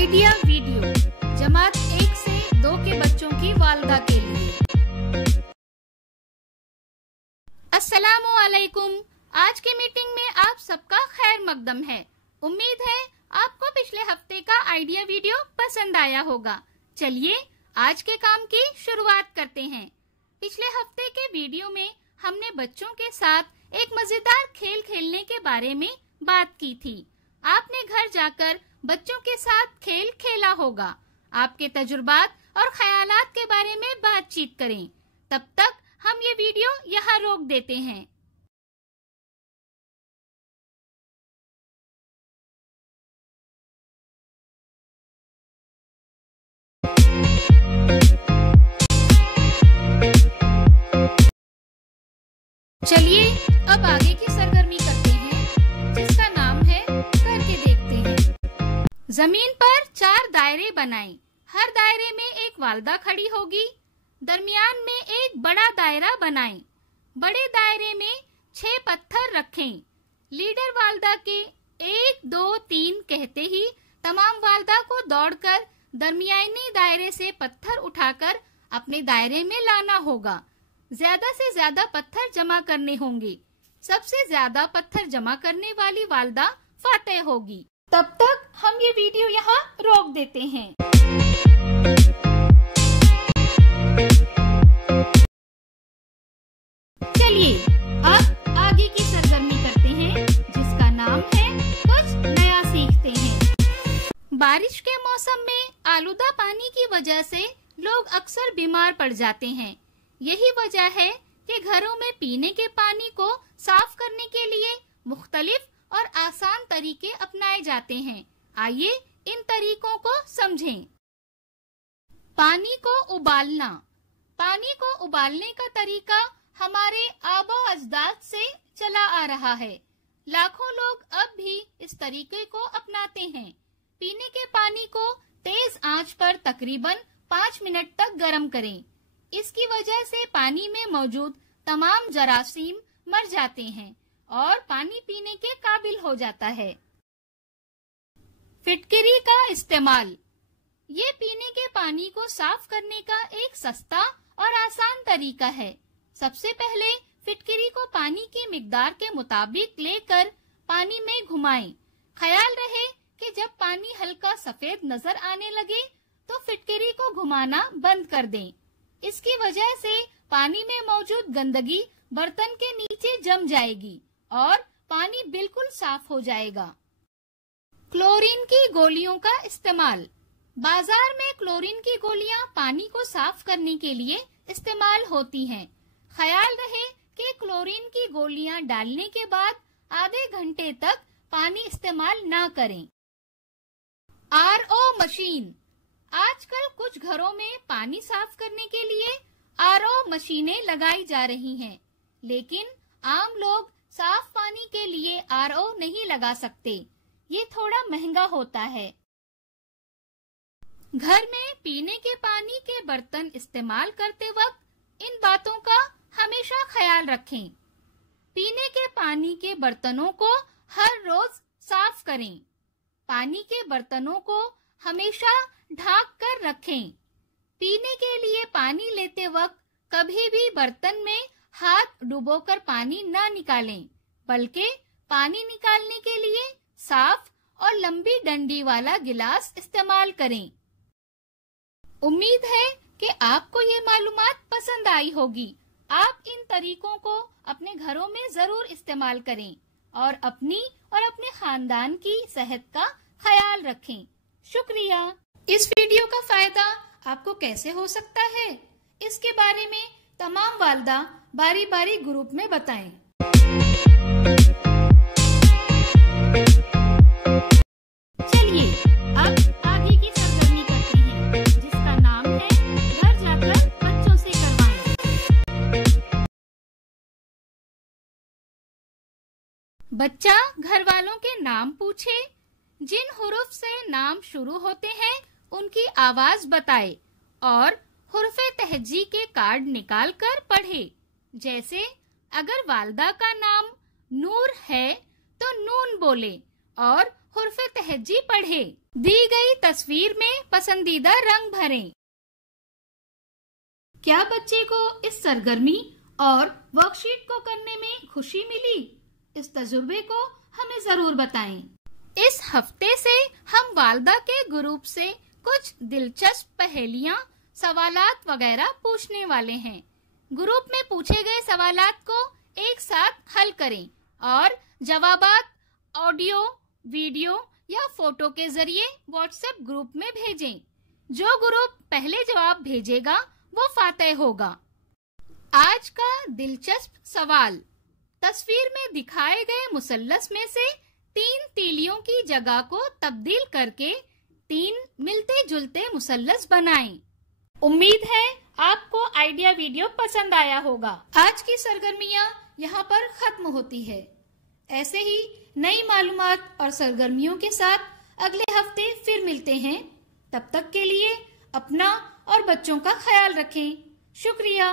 Idea video जमात 1 से 2 के बच्चों की वालदा के लिए। अस्सलामु अलैकुम। आज की मीटिंग में आप सबका खैर मकदम है। उम्मीद है आपको पिछले हफ्ते का आइडिया वीडियो पसंद आया होगा। चलिए आज के काम की शुरुआत करते हैं। पिछले हफ्ते के वीडियो में हमने बच्चों के साथ एक मजेदार खेल खेलने के बारे में बात की थी। आपने घर जाकर बच्चों के साथ खेल खेला होगा। आपके तजुर्बात और ख्यालात के बारे में बातचीत करें। तब तक हम ये वीडियो यहाँ रोक देते हैं। चलिए अब आगे की सरगर्मी करते हैं, जिसका नाम है करके देखते हैं। जमीन पर 4 दायरे बनाएं। हर दायरे में एक वालदा खड़ी होगी। दरमियान में एक बड़ा दायरा बनाएं। बड़े दायरे में 6 पत्थर रखें। लीडर वालदा के 1, 2, 3 कहते ही तमाम वालदा को दौड़कर दरमियानी दायरे से पत्थर उठाकर अपने दायरे में लाना होगा। ज्यादा से ज्यादा पत्थर जमा करने होंगे। सबसे ज्यादा पत्थर जमा करने वाली वालदा फातेह होगी। तब तक हम ये वीडियो यहाँ रोक देते हैं। चलिए अब आगे की सरगर्मी करते हैं, जिसका नाम है कुछ नया सीखते हैं। बारिश के मौसम में आलूदा पानी की वजह से लोग अक्सर बीमार पड़ जाते हैं। यही वजह है कि घरों में पीने के पानी को साफ करने के लिए मुख्तलिफ और आसान तरीके अपनाए जाते हैं। आइए इन तरीकों को समझें। पानी को उबालना। पानी को उबालने का तरीका हमारे आबा अजदाद से चला आ रहा है। लाखों लोग अब भी इस तरीके को अपनाते हैं। पीने के पानी को तेज आंच पर तकरीबन 5 मिनट तक गर्म करें। इसकी वजह से पानी में मौजूद तमाम जरासीम मर जाते हैं और पानी पीने के काबिल हो जाता है। फिटकरी का इस्तेमाल। ये पीने के पानी को साफ करने का एक सस्ता और आसान तरीका है। सबसे पहले फिटकरी को पानी की मिकदार के मुताबिक लेकर पानी में घुमाएं। ख्याल रहे कि जब पानी हल्का सफेद नजर आने लगे तो फिटकरी को घुमाना बंद कर दें। इसकी वजह से पानी में मौजूद गंदगी बर्तन के नीचे जम जाएगी और पानी बिल्कुल साफ हो जाएगा। क्लोरीन की गोलियों का इस्तेमाल। बाजार में क्लोरीन की गोलियां पानी को साफ करने के लिए इस्तेमाल होती हैं। ख्याल रहे कि क्लोरीन की गोलियां डालने के बाद आधे घंटे तक पानी इस्तेमाल ना करें। RO machine. आजकल कुछ घरों में पानी साफ करने के लिए आरओ मशीनें लगाई जा रही हैं, लेकिन आम लोग साफ पानी के लिए आरओ नहीं लगा सकते। ये थोड़ा महंगा होता है। घर में पीने के पानी के बर्तन इस्तेमाल करते वक्त इन बातों का हमेशा ख्याल रखें। पीने के पानी के बर्तनों को हर रोज साफ करें। पानी के बर्तनों को हमेशा ढक कर रखें। पीने के लिए पानी लेते वक्त कभी भी बर्तन में हाथ डुबोकर पानी न निकालें, बल्कि पानी निकालने के लिए साफ और लंबी डंडी वाला गिलास इस्तेमाल करें। उम्मीद है कि आपको ये मालूमात पसंद आई होगी। आप इन तरीकों को अपने घरों में जरूर इस्तेमाल करें और अपनी और अपने खानदान की सेहत का ख्याल रखें। शुक्रिया। इस वीडियो का फायदा आपको कैसे हो सकता है, इसके बारे में तमाम वालदा बारी बारी ग्रुप में बताएं। चलिए अब आगे की सरगर्मी करते हैं, जिसका नाम है घर जाकर बच्चों से करवाएं। बच्चा घर वालों के नाम पूछे। जिन हुरूफ से नाम शुरू होते हैं उनकी आवाज बताए और हुर्फे तहजी के कार्ड निकाल कर पढ़े। जैसे अगर वालदा का नाम नूर है तो नून बोले और हुर्फे तहजी पढ़े। दी गई तस्वीर में पसंदीदा रंग भरें। क्या बच्चे को इस सरगर्मी और वर्कशीट को करने में खुशी मिली? इस तजुर्बे को हमें जरूर बताएं। इस हफ्ते से हम वालदा के ग्रुप से कुछ दिलचस्प पहेलियां, सवालात वगैरह पूछने वाले हैं। ग्रुप में पूछे गए सवालात को एक साथ हल करें और जवाबात ऑडियो, वीडियो या फोटो के जरिए व्हाट्सएप ग्रुप में भेजें। जो ग्रुप पहले जवाब भेजेगा वो फातेह होगा। आज का दिलचस्प सवाल, तस्वीर में दिखाए गए मुसल्लस में से 3 तीलियों की जगह को तब्दील करके 3 मिलते जुलते मुसल्लस बनाएं। उम्मीद है आपको आइडिया वीडियो पसंद आया होगा। आज की सरगर्मियां यहाँ पर खत्म होती है। ऐसे ही नई मालूमात और सरगर्मियों के साथ अगले हफ्ते फिर मिलते हैं। तब तक के लिए अपना और बच्चों का ख्याल रखें। शुक्रिया।